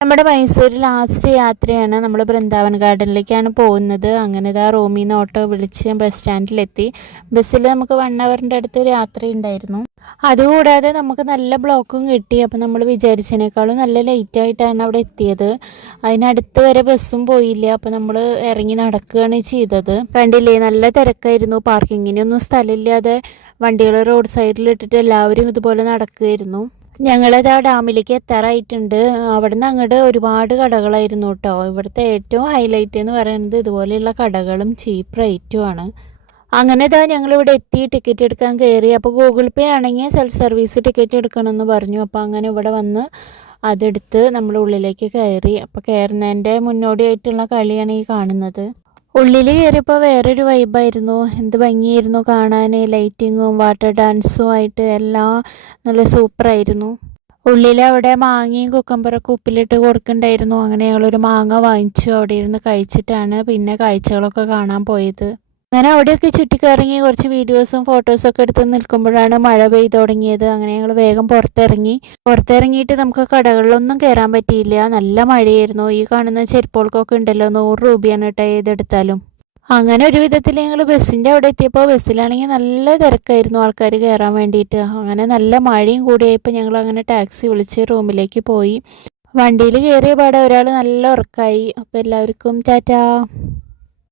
നമ്മുടെ മൈസൂർ ലാസ്റ്റ് യാത്രയാണ്. നമ്മൾ ബൃന്ദാവൻ ഗാർഡനിലേക്കാണ് പോകുന്നത്. അങ്ങനെ ഇതാ റൂമിൽ നിന്ന് ഓട്ടോ വിളിച്ച് ബസ് സ്റ്റാൻഡിലെത്തി. ബസ്സിൽ നമുക്ക് 1 അവറിൻ്റെ അടുത്ത് ഒരു യാത്ര ഉണ്ടായിരുന്നു. അതുകൂടാതെ നമുക്ക് നല്ല ബ്ലോക്കും കിട്ടി. അപ്പോൾ നമ്മൾ വിചാരിച്ചതിനേക്കാളും നല്ല ലേറ്റായിട്ടാണ് അവിടെ എത്തിയത്. അതിനടുത്ത് വരെ ബസ്സും പോയില്ല. അപ്പോൾ നമ്മൾ ഇറങ്ങി നടക്കുകയാണ് ചെയ്തത്. കണ്ടില്ലേ, നല്ല തിരക്കായിരുന്നു. പാർക്കിങ്ങിനൊന്നും സ്ഥലമില്ലാതെ വണ്ടികൾ റോഡ് സൈഡിൽ ഇട്ടിട്ട് എല്ലാവരും ഇതുപോലെ നടക്കുകയായിരുന്നു. ഞങ്ങളത് ആ ഡാമിലേക്ക് എത്താറായിട്ടുണ്ട്. അവിടെ നിന്ന് അങ്ങോട്ട് ഒരുപാട് കടകളായിരുന്നു കേട്ടോ. ഇവിടുത്തെ ഏറ്റവും ഹൈലൈറ്റ് എന്ന് പറയുന്നത് ഇതുപോലെയുള്ള കടകളും ചീപ്പ് റേറ്റുമാണ്. അങ്ങനെ ഇതാ ഞങ്ങളിവിടെ എത്തി ടിക്കറ്റ് എടുക്കാൻ കയറി. അപ്പോൾ ഗൂഗിൾ പേ ആണെങ്കിൽ സെൽഫ് സർവീസ് ടിക്കറ്റ് എടുക്കണമെന്ന് പറഞ്ഞു. അപ്പോൾ അങ്ങനെ ഇവിടെ വന്ന് അതെടുത്ത് നമ്മൾ ഉള്ളിലേക്ക് കയറി. അപ്പോൾ കയറുന്നതിൻ്റെ മുന്നോടിയായിട്ടുള്ള കളിയാണ് ഈ കാണുന്നത്. ഉള്ളിൽ കയറിയപ്പോൾ വേറൊരു വൈബായിരുന്നു. എന്ത് ഭംഗിയായിരുന്നു കാണാൻ. ലൈറ്റിങ്ങും വാട്ടർ ഡാൻസും ആയിട്ട് എല്ലാം നല്ല സൂപ്പറായിരുന്നു. ഉള്ളിൽ അവിടെ മാങ്ങയും കുക്കമ്പറൊക്കെ ഉപ്പിലിട്ട് കൊടുക്കുന്നുണ്ടായിരുന്നു. അങ്ങനെ ഞങ്ങളൊരു മാങ്ങ വാങ്ങിച്ചു. അവിടെ ഇരുന്ന് കഴിച്ചിട്ടാണ് പിന്നെ കാഴ്ചകളൊക്കെ കാണാൻ പോയത്. അങ്ങനെ അവിടെയൊക്കെ ചുറ്റിക്കറങ്ങി കുറച്ച് വീഡിയോസും ഫോട്ടോസൊക്കെ എടുത്ത് നിൽക്കുമ്പോഴാണ് മഴ പെയ്തു തുടങ്ങിയത്. അങ്ങനെ ഞങ്ങൾ വേഗം പുറത്തിറങ്ങിയിട്ട് നമുക്ക് കടകളിലൊന്നും കയറാൻ പറ്റിയില്ല. നല്ല മഴയായിരുന്നു. ഈ കാണുന്ന ചെരുപ്പുകൾക്കൊക്കെ ഉണ്ടല്ലോ 100 രൂപയാണ് കേട്ടോ ഏതെടുത്താലും. അങ്ങനെ ഒരു വിധത്തിൽ ഞങ്ങൾ ബസ്സിൻ്റെ അവിടെ എത്തിയപ്പോൾ ബസ്സിലാണെങ്കിൽ നല്ല തിരക്കായിരുന്നു ആൾക്കാർ കയറാൻ വേണ്ടിയിട്ട്. അങ്ങനെ നല്ല മഴയും കൂടിയായപ്പോൾ ഞങ്ങൾ അങ്ങനെ ടാക്സി വിളിച്ച് റൂമിലേക്ക് പോയി. വണ്ടിയിൽ കയറിയ പാടെ ഒരാൾ നല്ല ഉറക്കമായി. അപ്പോൾ എല്ലാവർക്കും ടാറ്റാ.